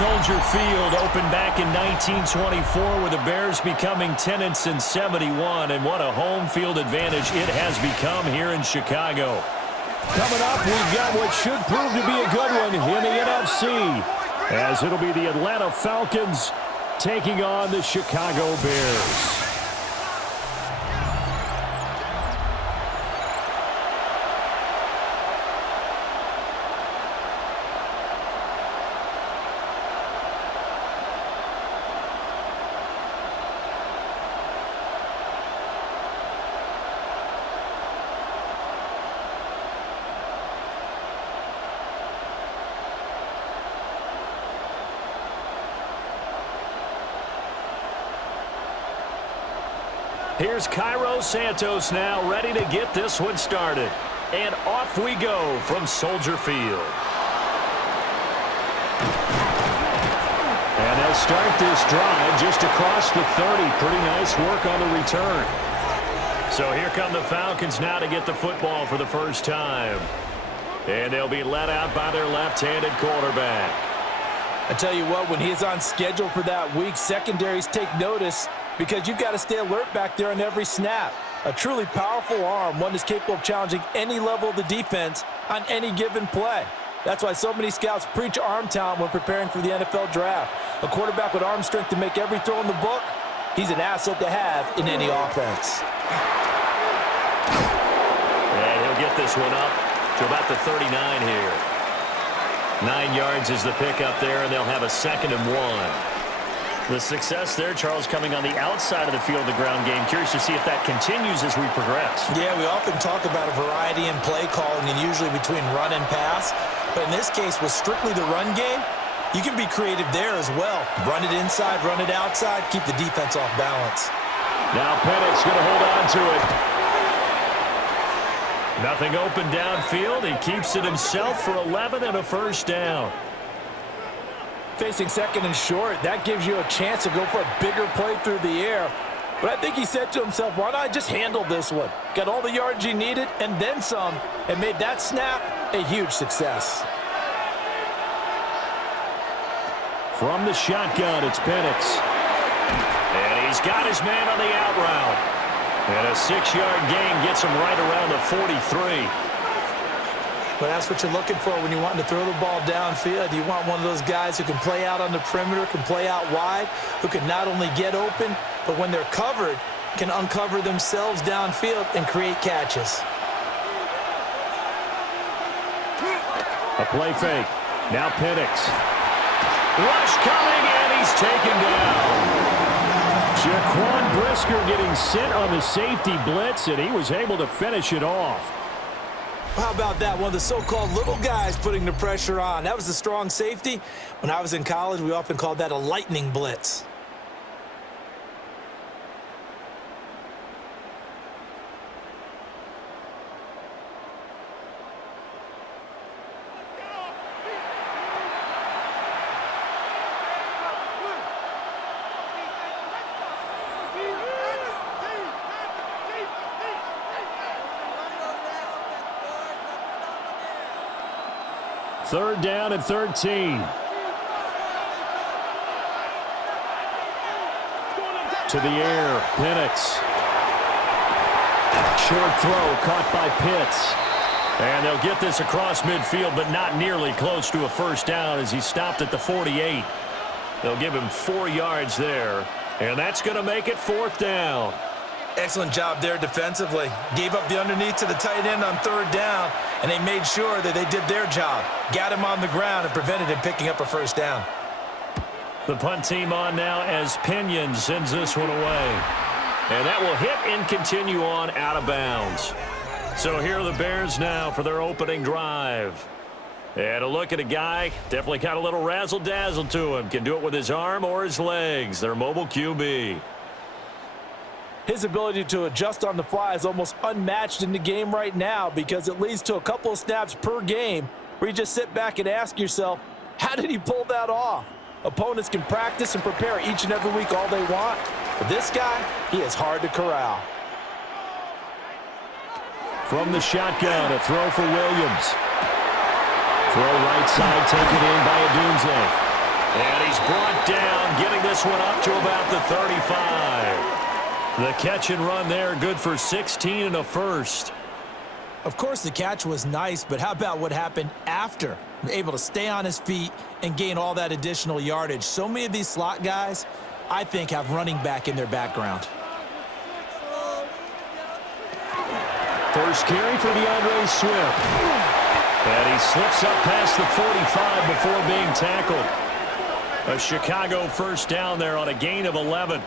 Soldier Field opened back in 1924 with the Bears becoming 10-71, and what a home field advantage it has become here in Chicago. Coming up, we've got what should prove to be a good one in the NFC, as it'll be the Atlanta Falcons taking on the Chicago Bears. Here's Cairo Santos now, ready to get this one started. And off we go from Soldier Field. And they'll start this drive just across the 30. Pretty nice work on the return. So here come the Falcons now to get the football for the first time. And they'll be led out by their left-handed quarterback. I tell you what, when he's on schedule for that week, secondaries take notice, because you've got to stay alert back there on every snap. A truly powerful arm, one that's capable of challenging any level of the defense on any given play. That's why so many scouts preach arm talent when preparing for the NFL draft. A quarterback with arm strength to make every throw in the book, he's an asset to have in any offense. And he'll get this one up to about the 39 here. 9 yards is the pickup there, and they'll have a 2nd and 1. The success there, Charles, coming on the outside of the field, the ground game. Curious to see if that continues as we progress. Yeah, we often talk about a variety in play calling, and usually between run and pass. But in this case, with strictly the run game, you can be creative there as well. Run it inside, run it outside, keep the defense off balance. Now Pennett's going to hold on to it. Nothing open downfield. He keeps it himself for 11 and a first down. Facing 2nd and short, that gives you a chance to go for a bigger play through the air. But I think he said to himself, why not just handle this one? Got all the yards he needed and then some, and made that snap a huge success. From the shotgun, it's Pennett's. And he's got his man on the out route. And a 6-yard gain gets him right around the 43. But that's what you're looking for when you're wanting to throw the ball downfield. You want one of those guys who can play out on the perimeter, can play out wide, who can not only get open, but when they're covered, can uncover themselves downfield and create catches. A play fake. Now Penix. Rush coming, and he's taken down. Jaquan Brisker getting sent on the safety blitz, and he was able to finish it off. How about that? One of the so-called little guys putting the pressure on. That was a strong safety. When I was in college, we often called that a lightning blitz. Third down and 13. To the air, Penix. Short throw caught by Pitts. And they'll get this across midfield, but not nearly close to a first down as he stopped at the 48. They'll give him 4 yards there, and that's going to make it 4th down. Excellent job there defensively. Gave up the underneath to the tight end on 3rd down, and they made sure that they did their job. Got him on the ground and prevented him picking up a first down. The punt team on now as Pinion sends this one away. And that will hit and continue on out of bounds. So here are the Bears now for their opening drive. And a look at a guy, definitely got a little razzle-dazzle to him. Can do it with his arm or his legs. Their mobile QB. His ability to adjust on the fly is almost unmatched in the game right now, because it leads to a couple of snaps per game where you just sit back and ask yourself, how did he pull that off? Opponents can practice and prepare each and every week all they want, but this guy, he is hard to corral. From the shotgun, a throw for Williams. Throw right side, taken in by Adunze. And he's brought down, getting this one up to about the 35. The catch and run there, good for 16 and a first. Of course, the catch was nice, but how about what happened after? Able to stay on his feet and gain all that additional yardage. So many of these slot guys, I think, have running back in their background. First carry for DeAndre Swift. And he slips up past the 45 before being tackled. A Chicago first down there on a gain of 11.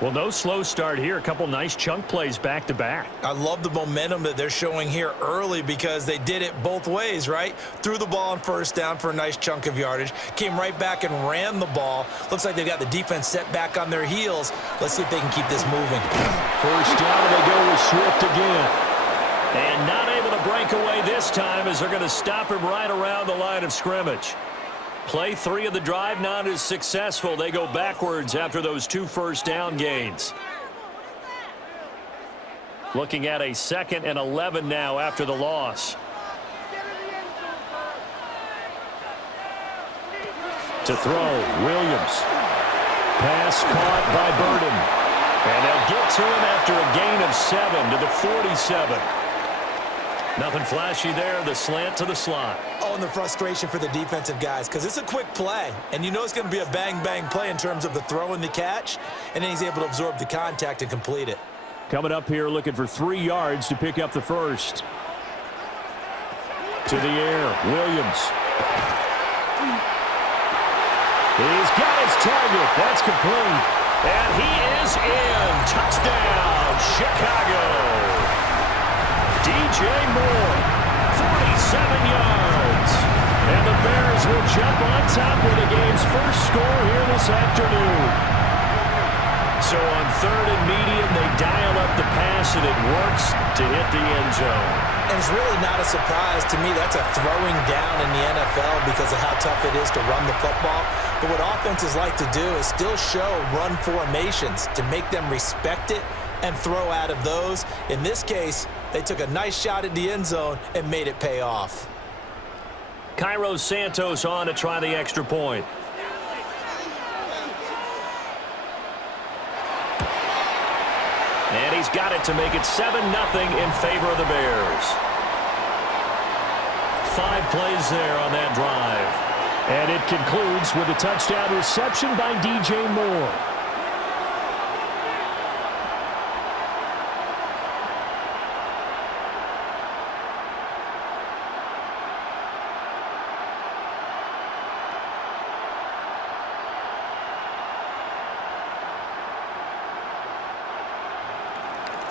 Well, no slow start here. A couple nice chunk plays back-to-back. I love the momentum that they're showing here early because they did it both ways, right? Threw the ball on first down for a nice chunk of yardage. Came right back and ran the ball. Looks like they've got the defense set back on their heels. Let's see if they can keep this moving. First down, and they go with Swift again. And not able to break away this time as they're going to stop him right around the line of scrimmage. Play 3 of the drive not as successful. They go backwards after those 2 first down gains. Looking at a 2nd and 11 now after the loss. To throw, Williams. Pass caught by Burden. And they'll get to him after a gain of 7 to the 47. Nothing flashy there, the slant to the slot. Oh, and the frustration for the defensive guys, because it's a quick play, and you know it's going to be a bang-bang play in terms of the throw and the catch, and then he's able to absorb the contact and complete it. Coming up here looking for 3 yards to pick up the first. To the air, Williams. He's got his target. That's complete. And he is in. Touchdown, Chicago. DJ Moore, 47 yards. And the Bears will jump on top with the game's first score here this afternoon. So on 3rd and medium, they dial up the pass, and it works to hit the end zone. And it's really not a surprise to me. That's a throwing down in the NFL because of how tough it is to run the football. But what offenses like to do is still show run formations to make them respect it and throw out of those. In this case, they took a nice shot at the end zone and made it pay off. Cairo Santos on to try the extra point. And he's got it to make it 7-0 in favor of the Bears. 5 plays there on that drive. And it concludes with a touchdown reception by DJ Moore.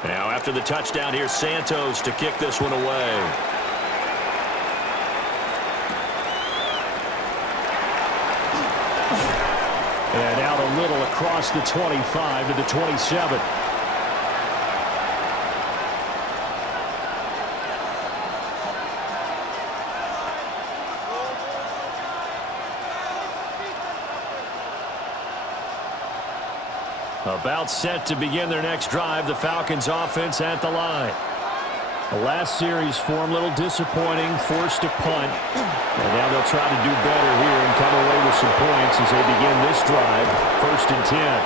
Now after the touchdown, here's Santos to kick this one away. And out a little across the 25 to the 27. About set to begin their next drive, the Falcons offense at the line. The last series form a little disappointing, forced to punt. And now they'll try to do better here and come away with some points as they begin this drive, 1st and 10.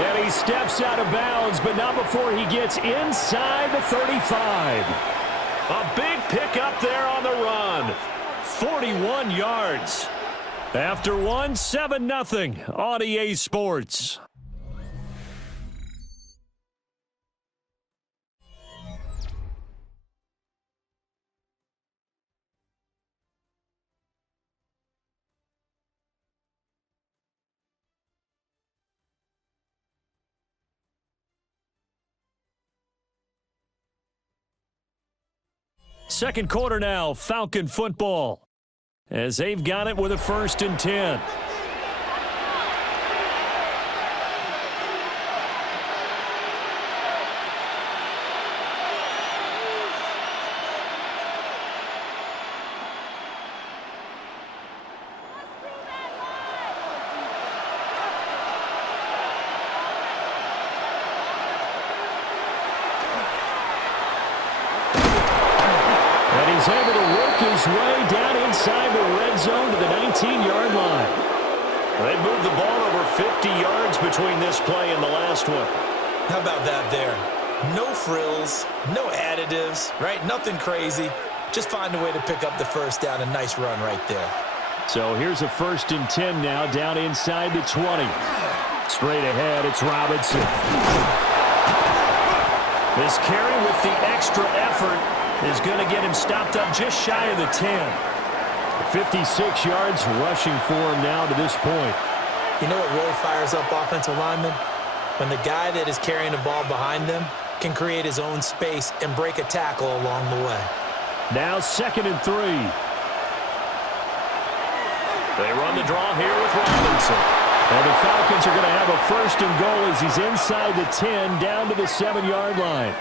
And he steps out of bounds, but not before he gets inside the 35. A big pickup there on the run. 41 yards. After one, 7-0 on EA Sports. Second quarter now, Falcon football, as they've got it with a 1st and 10. He's able to work his way down inside the red zone to the 19-yard line. They moved the ball over 50 yards between this play and the last one. How about that there? No frills, no additives, right? Nothing crazy. Just find a way to pick up the first down. A nice run right there. So here's a 1st and 10 now, down inside the 20. Straight ahead, it's Robinson. This carry with the extra effort is going to get him stopped up just shy of the 10. 56 yards rushing for him now to this point. You know what really fires up offensive linemen? When the guy that is carrying the ball behind them can create his own space and break a tackle along the way. Now 2nd and 3. They run the draw here with Robinson. And the Falcons are going to have a 1st and goal as he's inside the 10 down to the 7-yard line.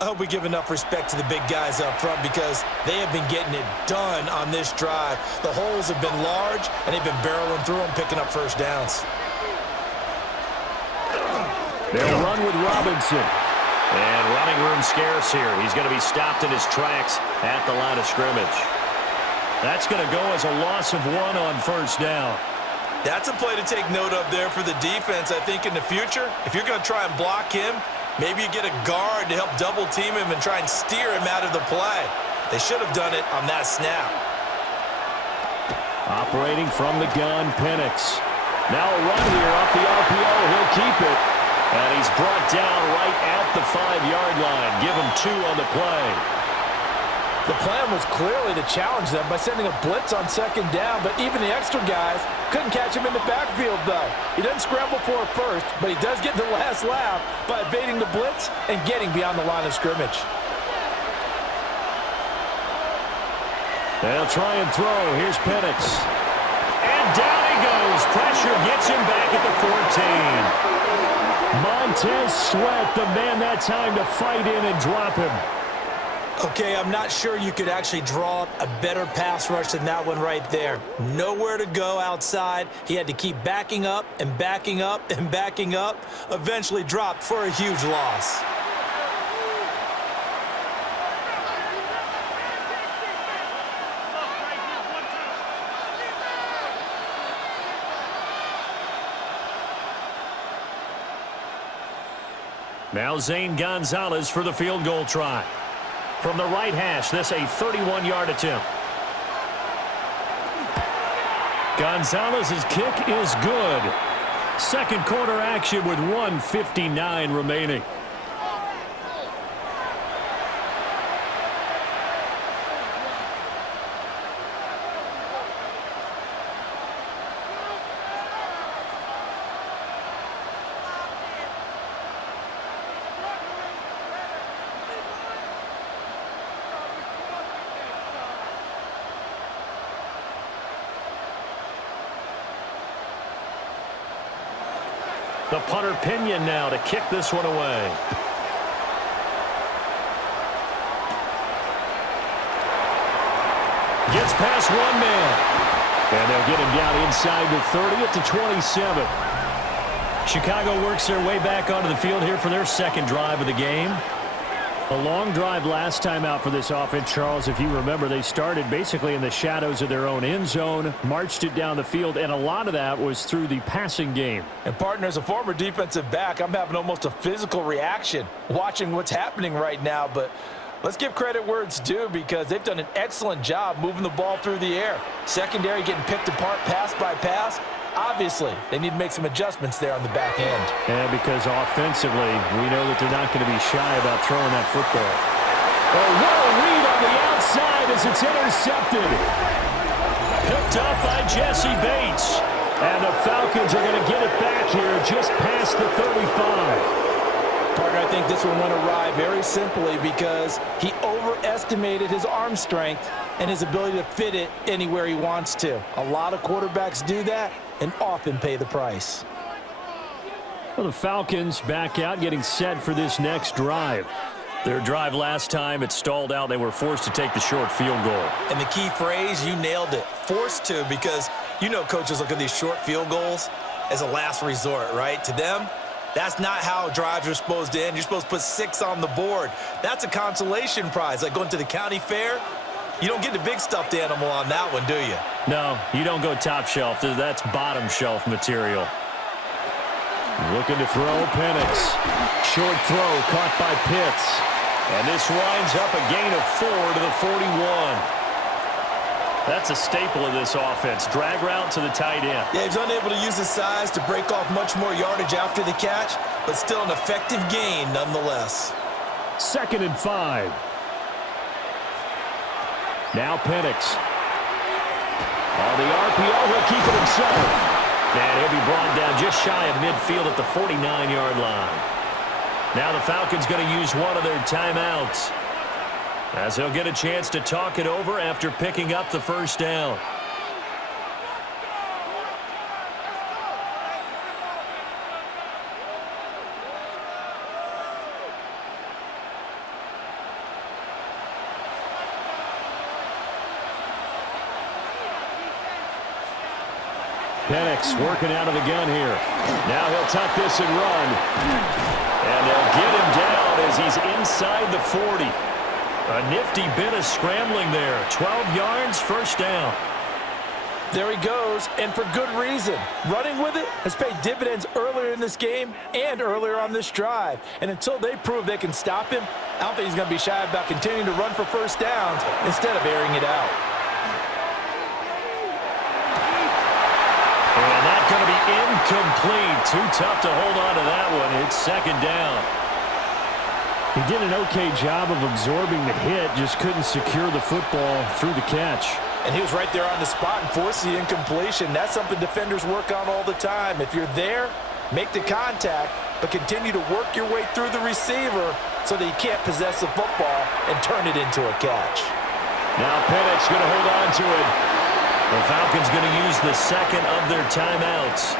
I hope we give enough respect to the big guys up front because they have been getting it done on this drive. The holes have been large, and they've been barreling through them, picking up first downs. They'll run with Robinson. And running room scarce here. He's going to be stopped in his tracks at the line of scrimmage. That's going to go as a loss of 1 on 1st down. That's a play to take note of there for the defense, I think, in the future. If you're going to try and block him, maybe you get a guard to help double-team him and try and steer him out of the play. They should have done it on that snap. Operating from the gun, Penix. Now a run here off the RPO. He'll keep it. And he's brought down right at the 5-yard line. Give him 2 on the play. The plan was clearly to challenge them by sending a blitz on 2nd down, but even the extra guys couldn't catch him in the backfield, though. He doesn't scramble for it first, but he does get the last laugh by evading the blitz and getting beyond the line of scrimmage. They'll try and throw. Here's Penix. And down he goes. Pressure gets him back at the 14. Montez Sweat, the man that time to fight in and drop him. Okay, I'm not sure you could actually draw up a better pass rush than that one right there. Nowhere to go outside. He had to keep backing up and backing up and backing up. Eventually dropped for a huge loss. Now Zane Gonzalez for the field goal try. From the right hash, this a 31-yard attempt. Gonzalez's kick is good. 2nd quarter action with 1:59 remaining. The punter Pinion now to kick this one away. Gets past one man. And they'll get him down inside the 30 at the 27. Chicago works their way back onto the field here for their 2nd drive of the game. A long drive last time out for this offense, Charles. If you remember, they started basically in the shadows of their own end zone, marched it down the field, and a lot of that was through the passing game. And, partner, as a former defensive back, I'm having almost a physical reaction watching what's happening right now. But let's give credit where it's due because they've done an excellent job moving the ball through the air. Secondary getting picked apart pass by pass. Obviously, they need to make some adjustments there on the back end. And because offensively, we know that they're not going to be shy about throwing that football. Oh, what a read on the outside as it's intercepted. Picked up by Jesse Bates. And the Falcons are going to get it back here just past the 35. Partner, I think this one went awry very simply because he overestimated his arm strength and his ability to fit it anywhere he wants to. A lot of quarterbacks do that and often pay the price. Well, the Falcons back out, getting set for this next drive. Their drive last time, it stalled out. They were forced to take the short field goal. And the key phrase, you nailed it, forced to, because you know coaches look at these short field goals as a last resort, right? To them, That's not how drives are supposed to end. You're supposed to put 6 on the board. That's a consolation prize, like going to the county fair. You don't get the big stuffed animal on that one, do you? No, you don't go top shelf. That's bottom shelf material. Looking to throw, Penix. Short throw caught by Pitts. And this winds up a gain of 4 to the 41. That's a staple of this offense. Drag route to the tight end. Yeah, he's unable to use his size to break off much more yardage after the catch, but still an effective gain nonetheless. 2nd and 5. Now Penix. On the RPO, he'll keep it himself. And he'll be brought down just shy of midfield at the 49-yard line. Now the Falcons going to use one of their timeouts, as he'll get a chance to talk it over after picking up the first down. Penix working out of the gun here. Now he'll tuck this and run. And they'll get him down as he's inside the 40. A nifty bit of scrambling there. 12 yards, first down. There he goes, and for good reason. Running with it has paid dividends earlier in this game and earlier on this drive. And until they prove they can stop him, I don't think he's going to be shy about continuing to run for first downs instead of airing it out. And that's going to be incomplete. Too tough to hold on to that one. It's 2nd down. He did an okay job of absorbing the hit, just couldn't secure the football through the catch. And he was right there on the spot and forced the incompletion. That's something defenders work on all the time. If you're there, make the contact, but continue to work your way through the receiver so that he can't possess the football and turn it into a catch. Now Penix going to hold on to it. The Falcons going to use the 2nd of their timeouts,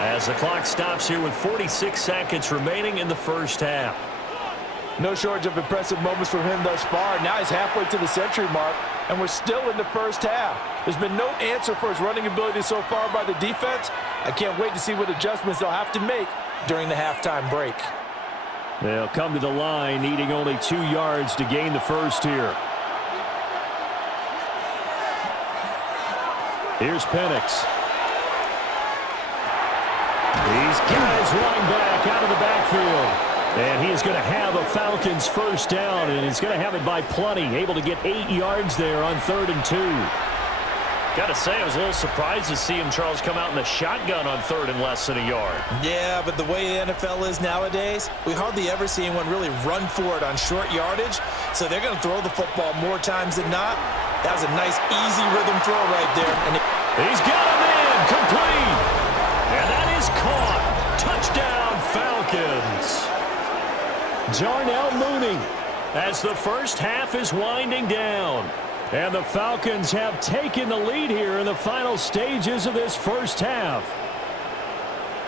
as the clock stops here with 46 seconds remaining in the first half. No shortage of impressive moments from him thus far. Now he's halfway to the century mark, and we're still in the first half. There's been no answer for his running ability so far by the defense. I can't wait to see what adjustments they'll have to make during the halftime break. They'll come to the line needing only 2 yards to gain the first here. Here's Penix. These guys running back out of the backfield. And he is going to have a Falcons first down, and he's going to have it by plenty. Able to get 8 yards there on 3rd and 2. Got to say, I was a little surprised to see him, Charles, come out in the shotgun on 3rd and less than a yard. Yeah, but the way the NFL is nowadays, we hardly ever see anyone really run for it on short yardage. So they're going to throw the football more times than not. That was a nice, easy rhythm throw right there. And he's got him in, complete. And that is caught. Touchdown, Falcons. Darnell Mooney, as the first half is winding down. And the Falcons have taken the lead here in the final stages of this first half.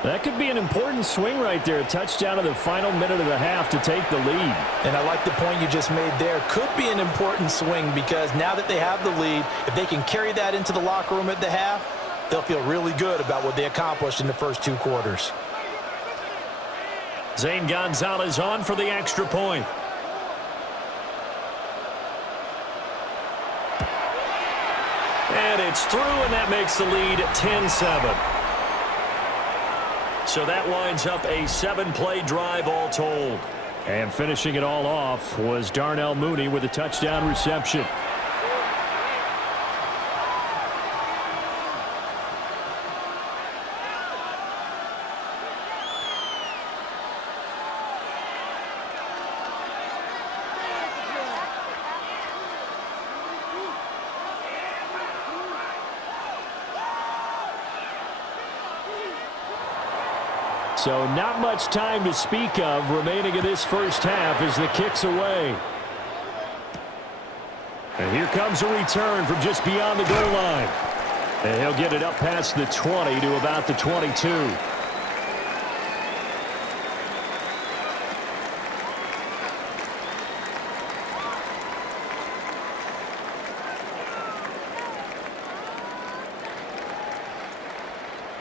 That could be an important swing right there. A touchdown in the final minute of the half to take the lead. And I like the point you just made there. Could be an important swing because now that they have the lead, if they can carry that into the locker room at the half, they'll feel really good about what they accomplished in the first 2 quarters. Zane Gonzalez on for the extra point. And it's through, and that makes the lead 10-7. So that winds up a 7-play drive all told. And finishing it all off was Darnell Mooney with a touchdown reception. So not much time to speak of remaining in this first half as the kick's away. And here comes a return from just beyond the goal line. And he'll get it up past the 20 to about the 22.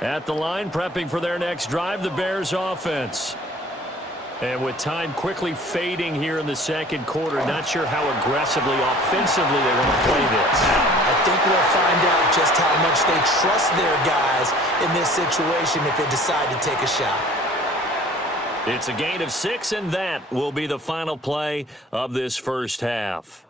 At the line, prepping for their next drive, the Bears offense. And with time quickly fading here in the second quarter, not sure how aggressively, offensively they want to play this. I think we'll find out just how much they trust their guys in this situation if they decide to take a shot. It's a gain of 6, and that will be the final play of this first half.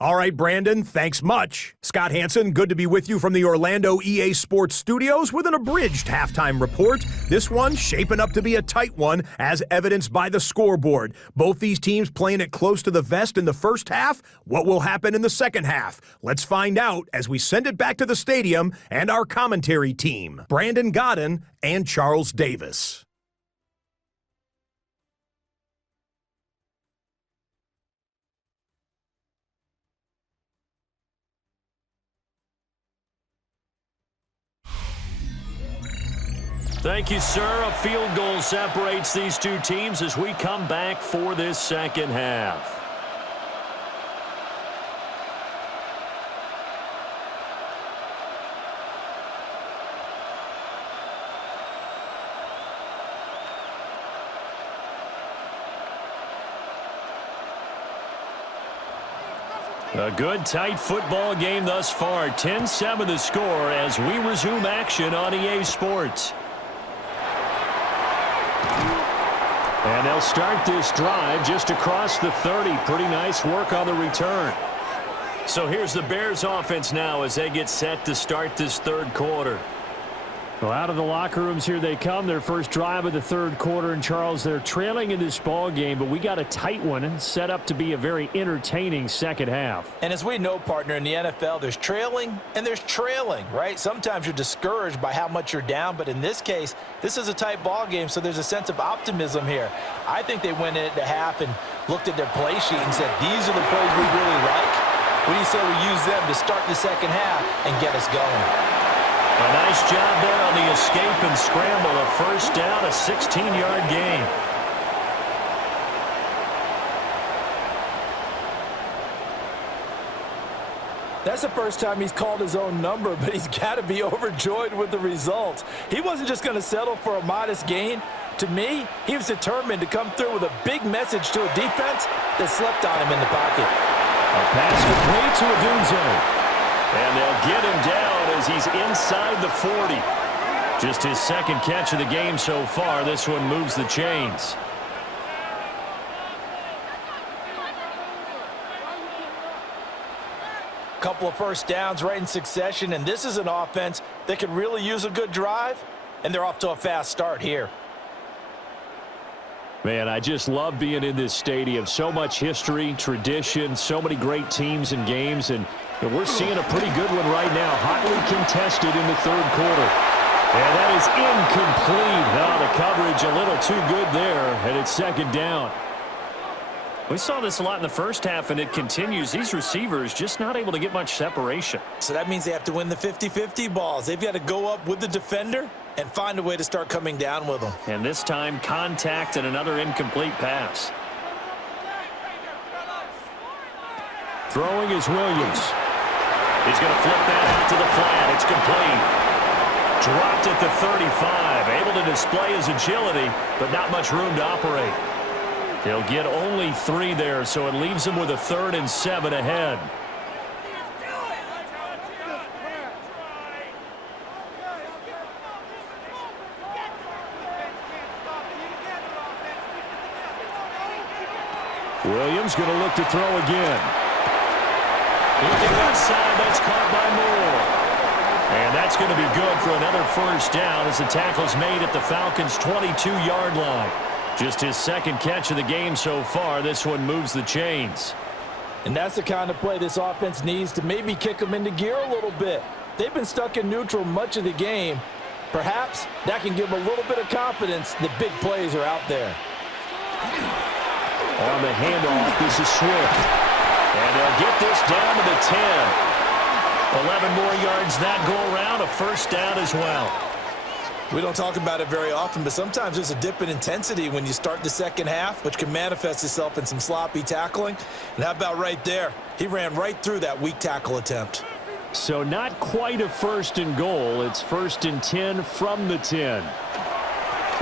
All right, Brandon, thanks much. Scott Hansen, good to be with you from the Orlando EA Sports Studios with an abridged halftime report. This one shaping up to be a tight one, as evidenced by the scoreboard. Both these teams playing it close to the vest in the first half. What will happen in the second half? Let's find out as we send it back to the stadium and our commentary team, Brandon Godden and Charles Davis. Thank you, sir. A field goal separates these two teams as we come back for this second half. A good, tight football game thus far. 10-7 the score as we resume action on EA Sports. And they'll start this drive just across the 30. Pretty nice work on the return. So here's the Bears offense now as they get set to start this third quarter. Well, out of the locker rooms here they come. Their first drive of the third quarter. And, Charles, they're trailing in this ball game, but we got a tight one set up to be a very entertaining second half. And as we know, partner, in the NFL, there's trailing and there's trailing, right? Sometimes you're discouraged by how much you're down, but in this case, this is a tight ball game, so there's a sense of optimism here. I think they went into half and looked at their play sheet and said, these are the plays we really like. What do you say we use them to start the second half and get us going? A nice job there on the escape and scramble. A first down, a 16-yard gain. That's the first time he's called his own number, but he's got to be overjoyed with the results. He wasn't just going to settle for a modest gain. To me, he was determined to come through with a big message to a defense that slept on him in the pocket. A pass complete to Odunze. And they'll get him down as he's inside the 40. Just his second catch of the game so far. This one moves the chains. Couple of first downs right in succession, and this is an offense that could really use a good drive, and they're off to a fast start here. Man, I just love being in this stadium. So much history, tradition, so many great teams and games, and we're seeing a pretty good one right now, hotly contested in the third quarter. And that is incomplete. Oh, the coverage a little too good there, and it's second down. We saw this a lot in the first half, and it continues. These receivers just not able to get much separation. So that means they have to win the 50-50 balls. They've got to go up with the defender and find a way to start coming down with them. And this time, contact and another incomplete pass. Throwing is Williams. He's going to flip that out to the flat. It's complete. Dropped at the 35. Able to display his agility, but not much room to operate. He'll get only 3 there, so it leaves him with a 3rd and 7 ahead. Williams going to look to throw again. Looking left side, that's caught by Moore. And that's going to be good for another first down as the tackle's made at the Falcons' 22-yard line. Just his second catch of the game so far. This one moves the chains. And that's the kind of play this offense needs to maybe kick them into gear a little bit. They've been stuck in neutral much of the game. Perhaps that can give them a little bit of confidence that big plays are out there. On the handoff, this is Swift. And they'll get this down to the 10. 11 more yards that go around, a first down as well. We don't talk about it very often, but sometimes there's a dip in intensity when you start the second half, which can manifest itself in some sloppy tackling. And how about right there? He ran right through that weak tackle attempt. So not quite a first and goal. It's 1st and 10 from the 10.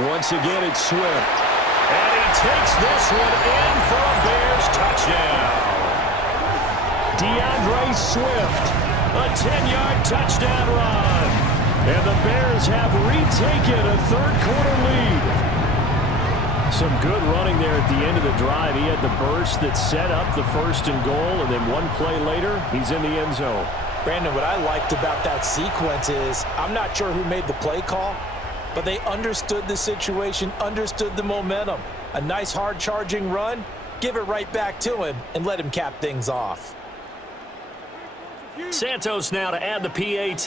Once again, it's Swift. And he takes this one in for a Bears touchdown. DeAndre Swift, a 10-yard touchdown run. And the Bears have retaken a third-quarter lead. Some good running there at the end of the drive. He had the burst that set up the 1st and goal, and then one play later, he's in the end zone. Brandon, what I liked about that sequence is I'm not sure who made the play call, but they understood the situation, understood the momentum. A nice hard-charging run, give it right back to him, and let him cap things off. Santos now to add the PAT.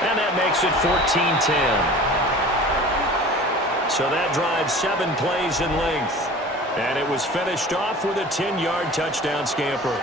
And that makes it 14-10. So that drives 7 plays in length. And it was finished off with a 10-yard touchdown scamper.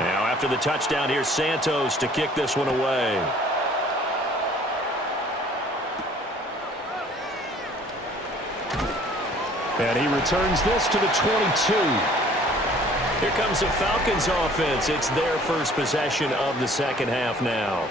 Now, after the touchdown, here's Santos to kick this one away. And he returns this to the 22. Here comes the Falcons offense. It's their first possession of the second half now.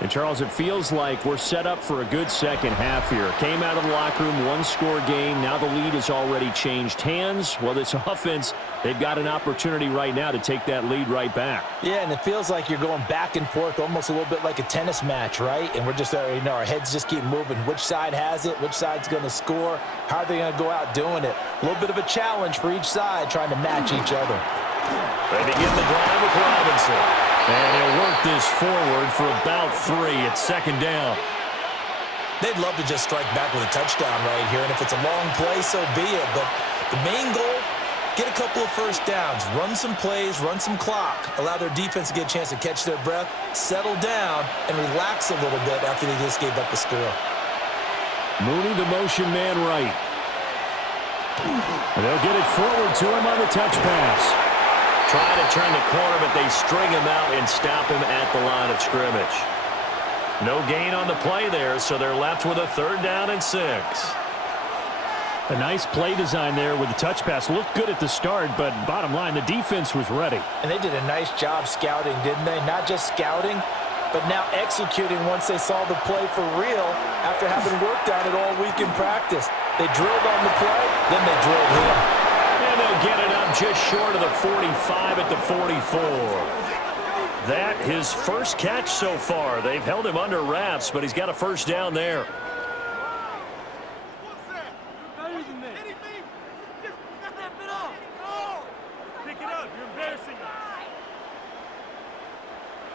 And, Charles, it feels like we're set up for a good second half here. Came out of the locker room, one-score game. Now the lead has already changed hands. Well, this offense, they've got an opportunity right now to take that lead right back. Yeah, and it feels like you're going back and forth almost a little bit like a tennis match, right? And we're just, our heads just keep moving. Which side has it? Which side's going to score? How are they going to go out doing it? A little bit of a challenge for each side trying to match each other. They begin the drive with Robinson. And he'll work this forward for about 3 at second down. They'd love to just strike back with a touchdown right here, and if it's a long play, so be it. But the main goal, get a couple of first downs, run some plays, run some clock, allow their defense to get a chance to catch their breath, settle down, and relax a little bit after they just gave up a score. Mooney, the motion man right. And they'll get it forward to him on the touch pass. Try to turn the corner, but they string him out and stop him at the line of scrimmage. No gain on the play there, so they're left with a 3rd down and 6. A nice play design there with the touch pass. Looked good at the start, but bottom line, the defense was ready. And they did a nice job scouting, didn't they? Not just scouting, but now executing once they saw the play for real after having worked on it all week in practice. They drilled on the play, then they drilled him. And they'll get it up just short of the 45 at the 44. That his first catch so far. They've held him under wraps, but he's got a 1st down there.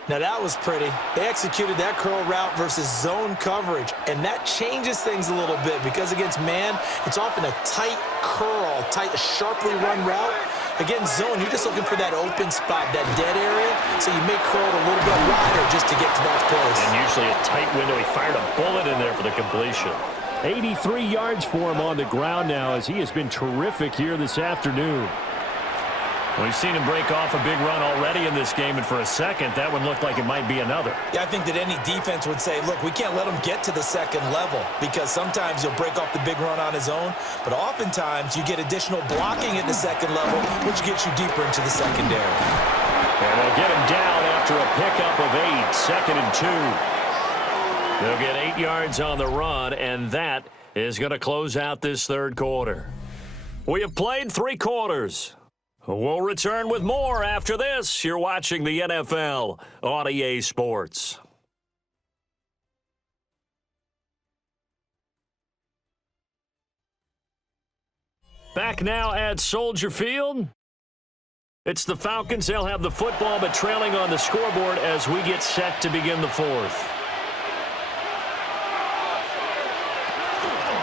Now that was pretty. They executed that curl route versus zone coverage, and that changes things a little bit because against man, it's often a tight curl, tight, sharply run route. Against zone, you're just looking for that open spot, that dead area, so you may curl it a little bit wider just to get to that place. And usually a tight window. He fired a bullet in there for the completion. 83 yards for him on the ground now as he has been terrific here this afternoon. We've seen him break off a big run already in this game, and for a second, that one looked like it might be another. Yeah, I think that any defense would say, look, we can't let him get to the second level because sometimes he'll break off the big run on his own, but oftentimes you get additional blocking at the second level, which gets you deeper into the secondary. And they'll get him down after a pickup of 8, 2nd and 2. They'll get 8 yards on the run, and that is going to close out this 3rd quarter. We have played 3 quarters. We'll return with more after this. You're watching the NFL on EA Sports. Back now at Soldier Field. It's the Falcons. They'll have the football, but trailing on the scoreboard as we get set to begin the 4th.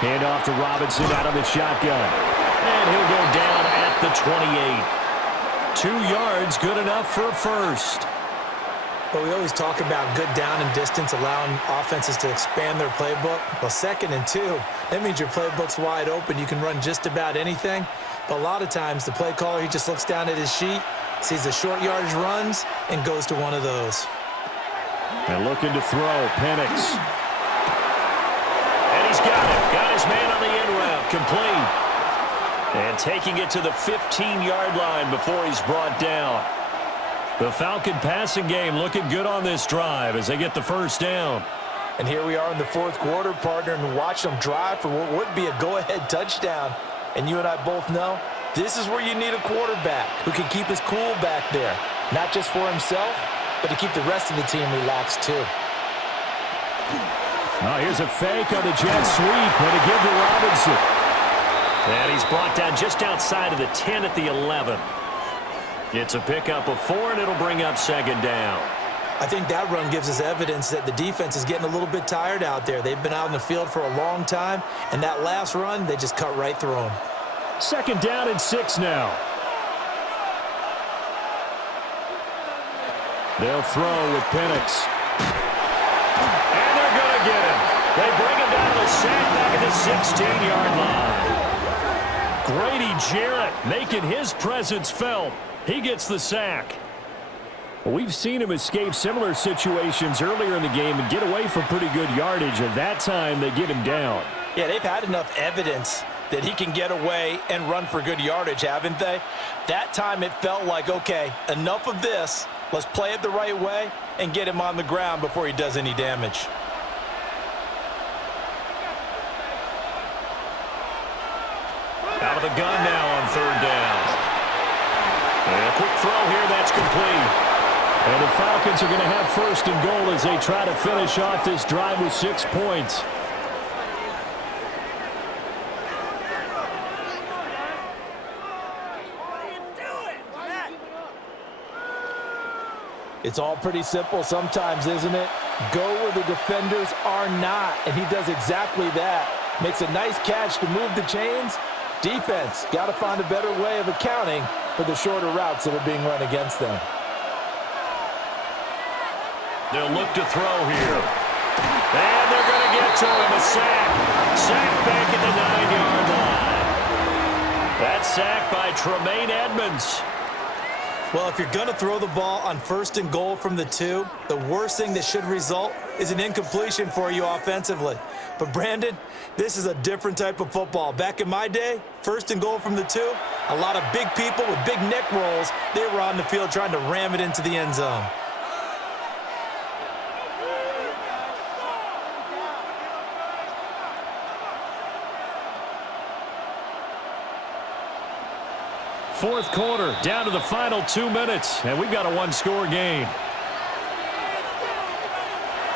Hand off to Robinson out of the shotgun. And he'll go down at the 28. 2 yards, good enough for a first. Well, we always talk about good down and distance, allowing offenses to expand their playbook. Well, 2nd and 2, that means your playbook's wide open. You can run just about anything. But a lot of times, the play caller, he just looks down at his sheet, sees the short yardage runs, and goes to one of those. And looking to throw, Penix. And he's got it. Got his man on the end route. Complete. And taking it to the 15-yard line before he's brought down. The Falcon passing game looking good on this drive as they get the first down. And here we are in the 4th quarter, partner, and watch them drive for what would be a go-ahead touchdown. And you and I both know this is where you need a quarterback who can keep his cool back there, not just for himself, but to keep the rest of the team relaxed too. Oh, here's a fake on the jet sweep and a give to Robinson. And he's brought down just outside of the 10 at the 11. It's a pickup of 4, and it'll bring up 2nd down. I think that run gives us evidence that the defense is getting a little bit tired out there. They've been out in the field for a long time, and that last run, they just cut right through them. 2nd down and 6 now. They'll throw with Penix. And they're going to get him. They bring him down to the sack back at the 16-yard line. Grady Jarrett making his presence felt. He gets the sack. Well, we've seen him escape similar situations earlier in the game and get away from pretty good yardage, and that time they get him down. Yeah, they've had enough evidence that he can get away and run for good yardage, haven't they? That time it felt like, okay, enough of this. Let's play it the right way and get him on the ground before he does any damage. Out of the gun now on 3rd down. And a quick throw here, that's complete. And the Falcons are going to have 1st and goal as they try to finish off this drive with 6 points. It's all pretty simple sometimes, isn't it? Go where the defenders are not, and he does exactly that. Makes a nice catch to move the chains. Defense, got to find a better way of accounting for the shorter routes that are being run against them. They'll look to throw here. And they're going to get to him. A sack. Sack back at the 9-yard line. That sack by Tremaine Edmonds. Well, if you're going to throw the ball on 1st and goal from the 2, the worst thing that should result is an incompletion for you offensively. But, Brandon, this is a different type of football. Back in my day, 1st and goal from the 2, a lot of big people with big neck rolls, they were on the field trying to ram it into the end zone. Fourth quarter, down to the final 2 minutes, and we've got a 1-score game.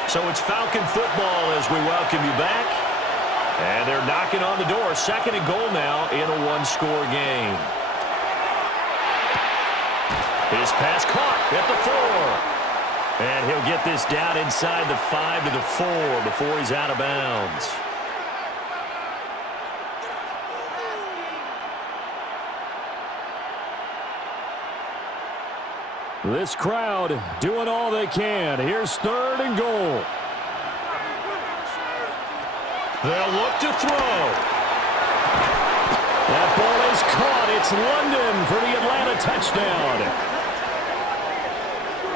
So it's Falcon football as we welcome you back. And they're knocking on the door. 2nd and goal now in a 1-score game. His pass caught at the 4. And he'll get this down inside the 5 to the 4 before he's out of bounds. This crowd doing all they can. Here's 3rd and goal. They'll look to throw. That ball is caught. It's London for the Atlanta touchdown.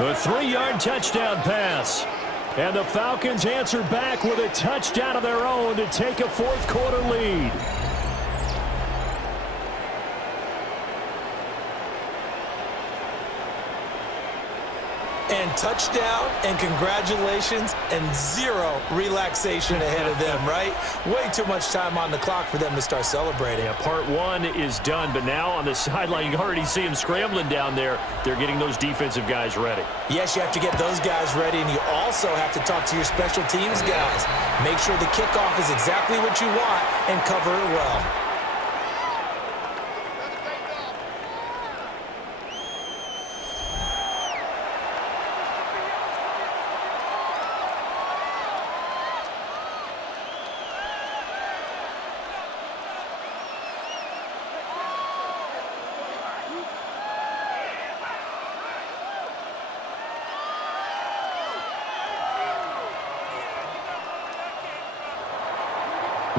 A 3-yard touchdown pass. And the Falcons answer back with a touchdown of their own to take a 4th quarter lead. And touchdown, and congratulations, and 0 relaxation ahead of them, right? Way too much time on the clock for them to start celebrating. Yeah, part 1 is done, but now on the sideline, you already see them scrambling down there. They're getting those defensive guys ready. Yes, you have to get those guys ready, and you also have to talk to your special teams guys. Make sure the kickoff is exactly what you want and cover it well.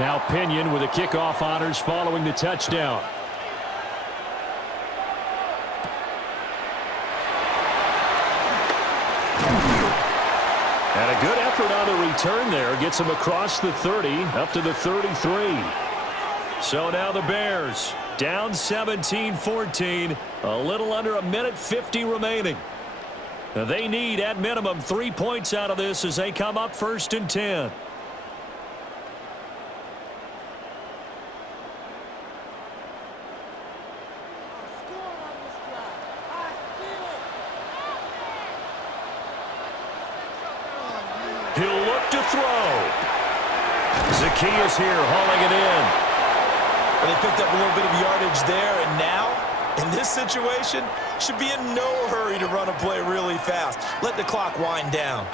Now Pinion with the kickoff honors following the touchdown. And a good effort on the return there. Gets him across the 30, up to the 33. So now the Bears down 17-14. A little under 1:50 remaining. Now they need, at minimum, 3 points out of this as they come up 1st and 10. He'll look to throw. Zacchaeus here hauling it in. Well, they picked up a little bit of yardage there, and now, in this situation, should be in no hurry to run a play really fast. Let the clock wind down.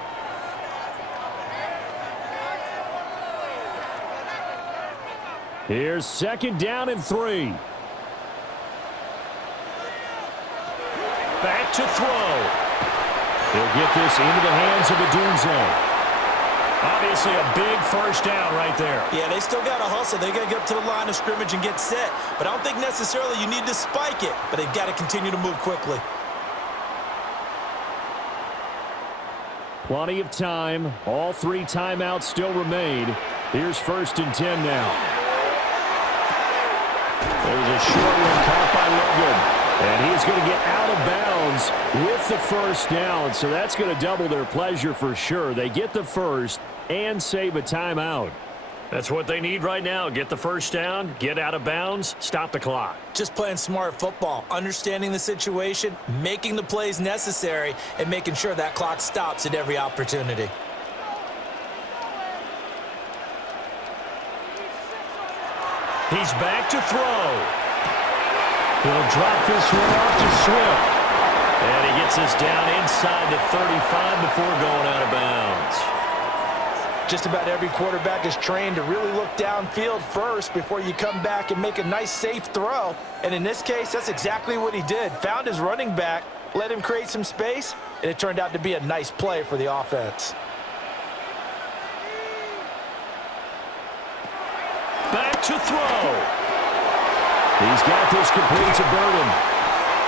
Here's 2nd down and 3. Back to throw. He'll get this into the hands of Odunze. Obviously a big 1st down right there. Yeah, they still got to hustle. They got to get up to the line of scrimmage and get set. But I don't think necessarily you need to spike it. But they've got to continue to move quickly. Plenty of time. All 3 timeouts still remain. Here's 1st and 10 now. There's a short one caught by Logan. And he's going to get out of bounds with the 1st down. So that's going to double their pleasure for sure. They get the 1st and save a timeout. That's what they need right now. Get the 1st down, get out of bounds, stop the clock. Just playing smart football, understanding the situation, making the plays necessary, and making sure that clock stops at every opportunity. He's back to throw. He'll drop this one off to Swift. And he gets us down inside the 35 before going out of bounds. Just about every quarterback is trained to really look downfield first before you come back and make a nice, safe throw. And in this case, that's exactly what he did. Found his running back, let him create some space, and it turned out to be a nice play for the offense. Back to throw. He's got this complete to Burden.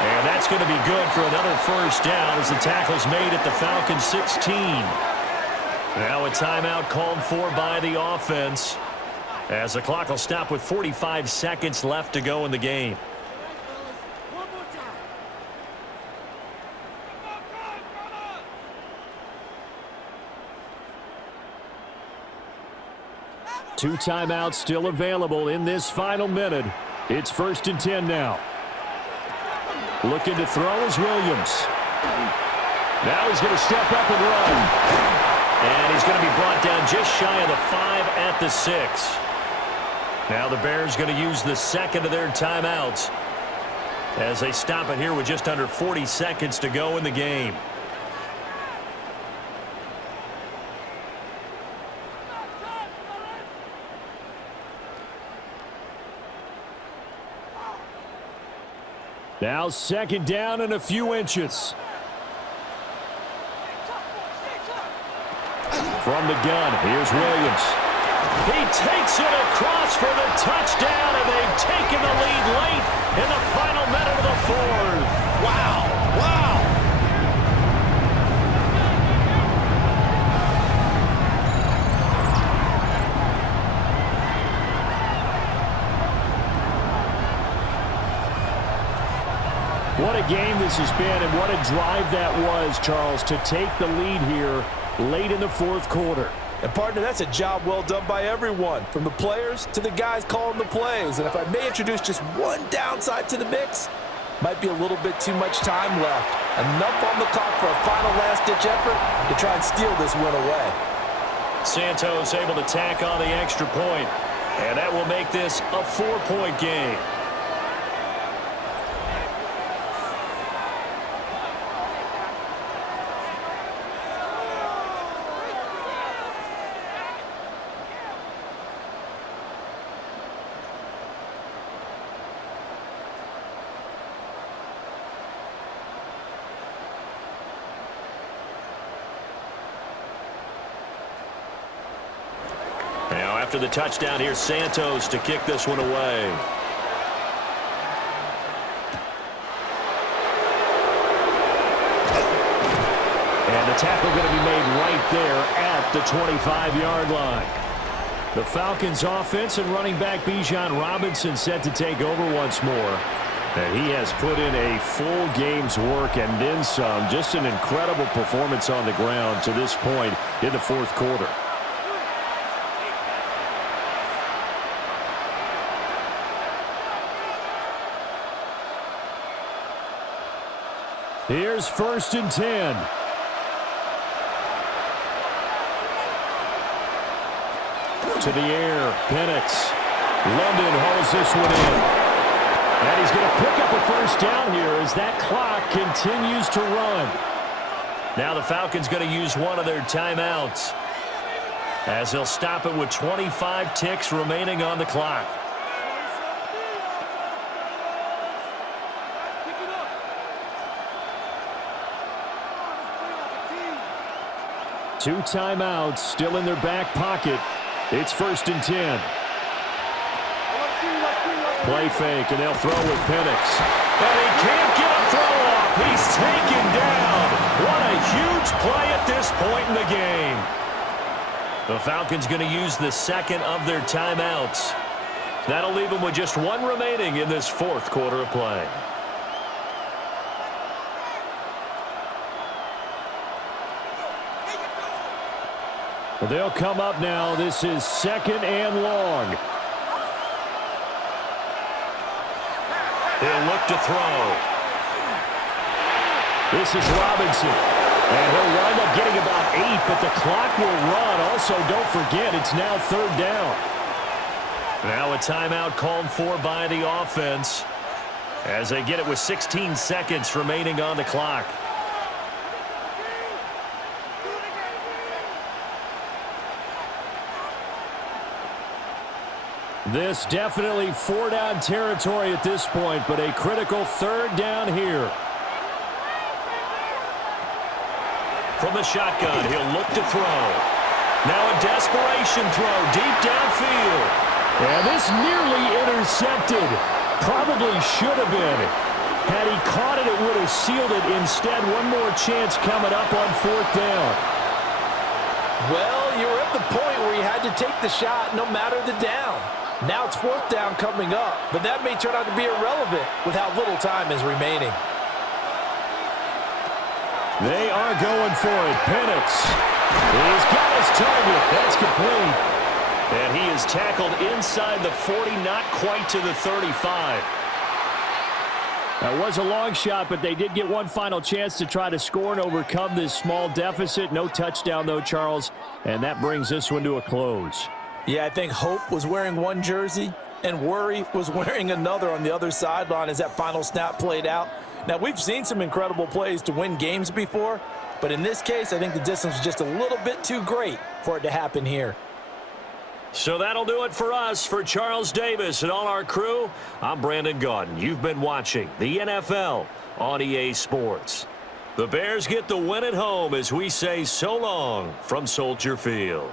And that's going to be good for another 1st down as the tackle's made at the Falcons 16. Now a timeout called for by the offense as the clock will stop with 45 seconds left to go in the game. Two timeouts still available in this final minute. It's 1st and 10 now. Looking to throw is Williams. Now he's going to step up and run. And he's going to be brought down just shy of the 5 at the 6. Now the Bears going to use the 2nd of their timeouts as they stop it here with just under 40 seconds to go in the game. Now 2nd down and a few inches. From the gun, here's Williams. He takes it across for the touchdown, and they've taken the lead late in the final minute of the 4th. Wow, wow. What a game this has been, and what a drive that was, Charles, to take the lead here late in the 4th quarter. And, partner, that's a job well done by everyone, from the players to the guys calling the plays. And if I may introduce just one downside to the mix, might be a little bit too much time left. Enough on the clock for a final last-ditch effort to try and steal this win away. Santos able to tack on the extra point, and that will make this a 4-point game. after the touchdown. Here's Santos to kick this one away. And the tackle going to be made right there at the 25-yard line. The Falcons offense and running back Bijan Robinson set to take over once more. And he has put in a full game's work and then some. Just an incredible performance on the ground to this point in the fourth quarter. Here's 1st and 10. To the air, Penix. London holds this one in. And he's going to pick up a first down here as that clock continues to run. Now the Falcons going to use one of their timeouts as they'll stop it with 25 ticks remaining on the clock. Two timeouts still in their back pocket. It's 1st and 10. Play fake, and they'll throw with Penix. And he can't get a throw off. He's taken down. What a huge play at this point in the game. The Falcons going to use the second of their timeouts. That'll leave them with just one remaining in this fourth quarter of play. Well, they'll come up now. This is 2nd and long. He'll look to throw. This is Robinson. And he'll wind up getting about 8, but the clock will run. Also, don't forget, it's now 3rd down. Now a timeout called for by the offense as they get it with 16 seconds remaining on the clock. This definitely 4-down territory at this point, but a critical 3rd down here. From the shotgun, he'll look to throw. Now a desperation throw deep downfield. And this nearly intercepted. Probably should have been. Had he caught it, it would have sealed it. Instead, one more chance coming up on 4th down. Well, you were at the point where you had to take the shot no matter the down. Now it's 4th down coming up, but that may turn out to be irrelevant with how little time is remaining. They are going for it. Penix. He's got his target. That's complete. And he is tackled inside the 40, not quite to the 35. That was a long shot, but they did get one final chance to try to score and overcome this small deficit. No touchdown, though, Charles, and that brings this one to a close. Yeah, I think Hope was wearing one jersey and Worry was wearing another on the other sideline as that final snap played out. Now, we've seen some incredible plays to win games before, but in this case, I think the distance was just a little bit too great for it to happen here. So that'll do it for us. For Charles Davis and all our crew, I'm Brandon Gaudin. You've been watching the NFL on EA Sports. The Bears get the win at home as we say so long from Soldier Field.